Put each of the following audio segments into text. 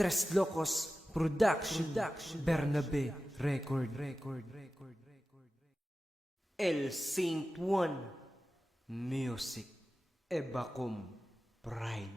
Tres Locos Production, Bernabe Record, El Saint One Music, Ebacom Pride.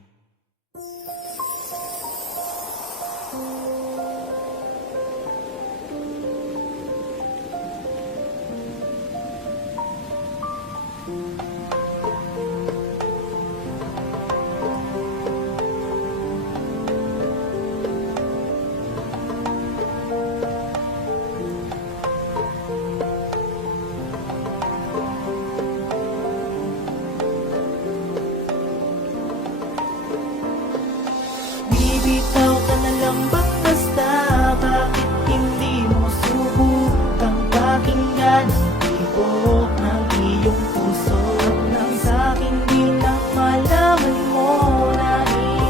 Bibitaw ka na lang bang basta? Bakit hindi mo subukang pakinggan ang tibok ng iyong puso? Nang sa'kin di na malaman mo na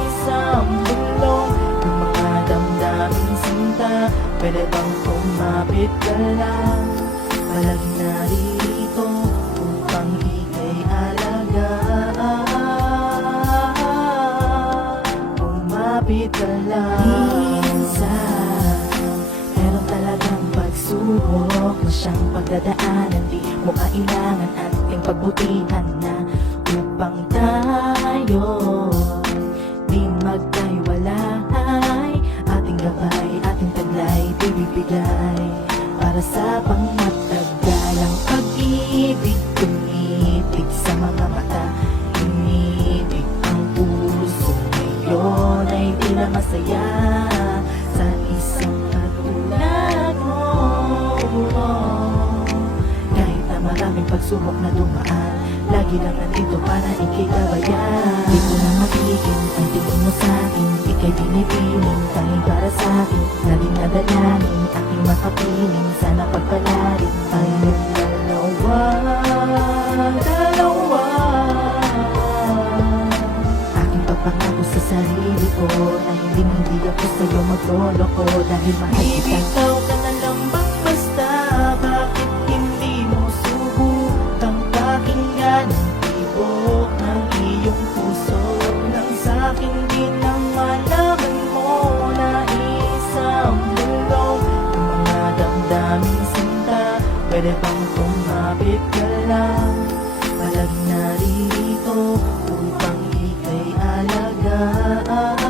isang bulong ng mga damdaming sinta. Pwede bang kumapit ka lang? Palagi narito upang ika'y alagaan. Kumapit ka lang. Minsan meron talagang pagsubok na siyang pagdadaanan. Di mo kailangan ating pagbutihan na upang tayo di magkaiwalay. Ating gabay, ating taglay, bibigay para sa pangmatagalang pag-ibig. Tumitig sa mga mata, inibig ang puso. Ngayon ay di na masaya sa isang katulad mo. Kahit na maraming pagsubok na dumaan, lagi lang nandito para ika'y gabayan. Di ko na mapigil ang tingin mo sa'kin, ika'y binipiling tanging para sa'kin. Naling nadalanin, aking makapiling, sana pagpalarin tayong dalawa. Aking pagpangako sa sarili ko na hindi ako sa'yo magloloko dahil mahal kita. Bibitaw ka na lang bang basta? Bakit hindi mo subukang pakinggan ang tibok ng iyong puso? Nang sa'kin di na malaman mo na isang bulong ng mga damdaming sinta. Pwede bang kumapit ka lang? Palagi narito upang ika'y alagaan.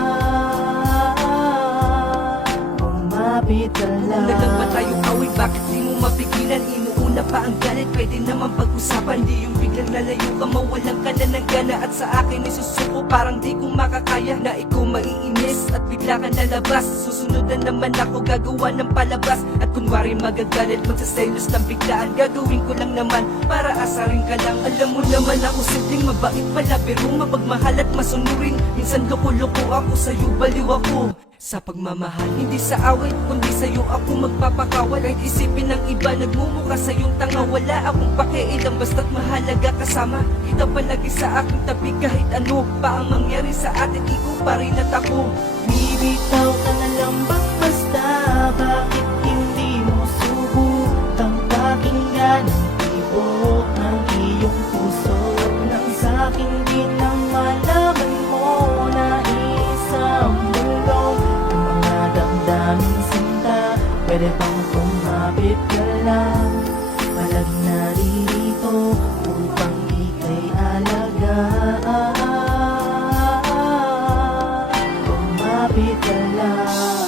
Kumapit ka lang. Naglag ba tayong away? Bakit di mo mapigilan? Inuuna pa ang galit, pwede naman pag-usapan. Di yung biglang lalayo ka, mawalan ka na ng gana. At sa akin isusuko, parang di ko makakaya. Na ikaw maiinis at bigla ka nalabas. Susunod na naman ako gagawa ng palabas. At kunwari magagalit, magsaselos ng biglaan. Gagawin ko lang naman para asarin ka lang. Alam mo naman ako simpleng mabait pala, pero mapagmahal at masunurin. Minsan loko-loko ako, sa'yo baliw ako. Sa pagmamahal, hindi sa away, kundi sa'yo ako magpapakawal. Kahit isipin ng iba, nagmumukha sa'yong tanga. Wala akong pakialam, basta't mahalaga kasama kita palagi sa aking tabi. Kahit ano pa ang mangyari sa atin, ikaw pa rin at ako. Bibitaw ka na lang bang basta? Bakit hindi mo subukang pakinggan ang tibok ng iyong puso? Nang sa'kin di na malaman mo na isang bulong ng mga damdaming sinta. Pwede bang kumapit ka lang? Palagi narito upang ika'y alagaan. Kumapit ka lang.